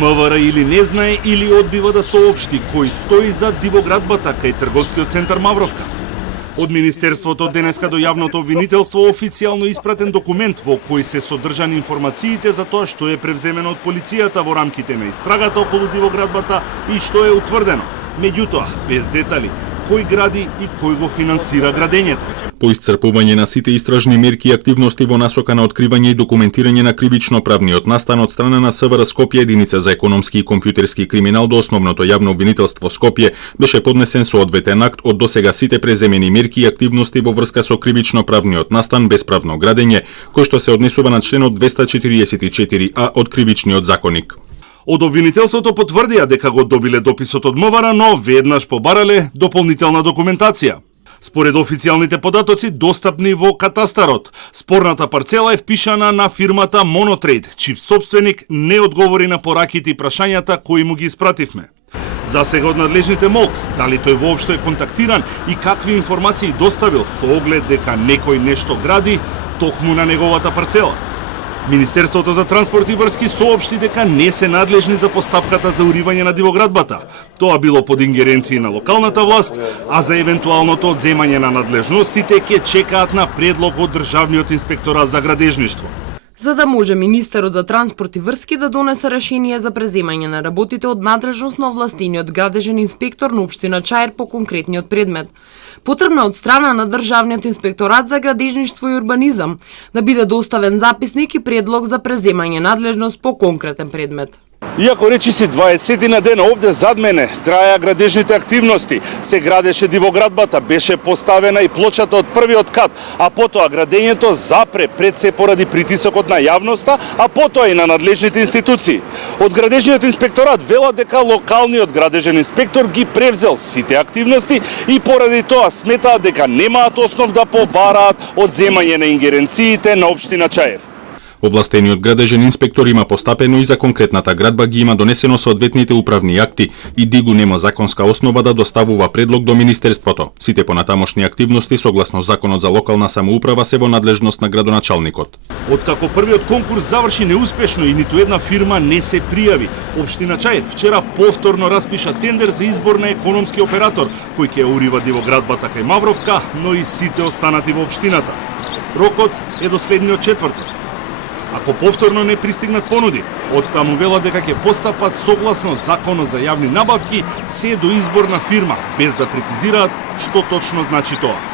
МВР или не знае или одбива да соопшти кој стои за дивоградбата кај трговскиот центар Мавровка. Од Министерството денеска до јавното обвинителство официјално испратен документ во кој се содржани информациите за тоа што е превземено од полицијата во рамките на истрагата околу дивоградбата и што е утврдено. Меѓутоа, без детали, кој гради и кој го финансира градењето. По исцрпување на сите истражни мерки и активности во насока на откривање и документирање на кривично-правниот настан од страна на СВР Скопје, единица за економски и компјутерски криминал до основното јавно обвинителство Скопје, беше поднесен соодветен акт од досега сите преземени мерки и активности во врска со кривично-правниот настан без правно градење, кој што се однесува на членот 244а од Кривичниот законник. Од обвинителството потврдија дека го добиле дописот од МВР, но веднаш побарале дополнителна документација. Според официјалните податоци достапни во катастарот, спорната парцела е впишана на фирмата Монотрейд, чиј собственик не одговори на пораките и прашањата кои му ги испративме. За сега од надлежните МОЛК, дали тој воопшто е контактиран и какви информации доставил со оглед дека некој нешто гради токму на неговата парцела. Министерството за транспорт и врски соопшти дека не се надлежни за постапката за уривање на дивоградбата. Тоа било под ингеренции на локалната власт, а за евентуалното одземање на надлежностите ќе чекаат на предлог од Државниот инспекторат за градежништво. За да може Министерот за транспорт и врски да донесе решение за преземање на работите од надлежност на овластениот градежен инспектор на општина Чаир по конкретниот предмет. Потребно е од страна на Државниот инспекторат за градежништво и урбанизам да биде доставен записник и предлог за преземање надлежност по конкретен предмет. Иако речи си 20 на дена овде зад мене траја градежните активности, се градеше дивоградбата, беше поставена и плочата од првиот кат, а потоа градењето запре пред се поради притисокот на јавноста, а потоа и на надлежните институции. Од градежниот инспекторат велат дека локалниот градежен инспектор ги превзел сите активности и поради тоа сметаат дека немаат основ да побараат одземање на ингеренциите на општина Чаир. Овластениот градежен инспектор има постапено и за конкретната градба ги има донесено соодветните управни акти и дигу нема законска основа да доставува предлог до Министерството. Сите понатамошни активности согласно Законот за локална самоуправа се во надлежност на градоначалникот. Откако првиот конкурс заврши неуспешно и ниту една фирма не се пријави, општина Чаир вчера повторно распиша тендер за избор на економски оператор кој ќе урива дивоградбата кај Мавровка, но и сите останати во општината. Рокот е до следниот четврток. Ако повторно не пристигнат понуди, оттаму велат дека ќе постапат согласно Законот за јавни набавки се до избор на фирма, без да прецизираат што точно значи тоа.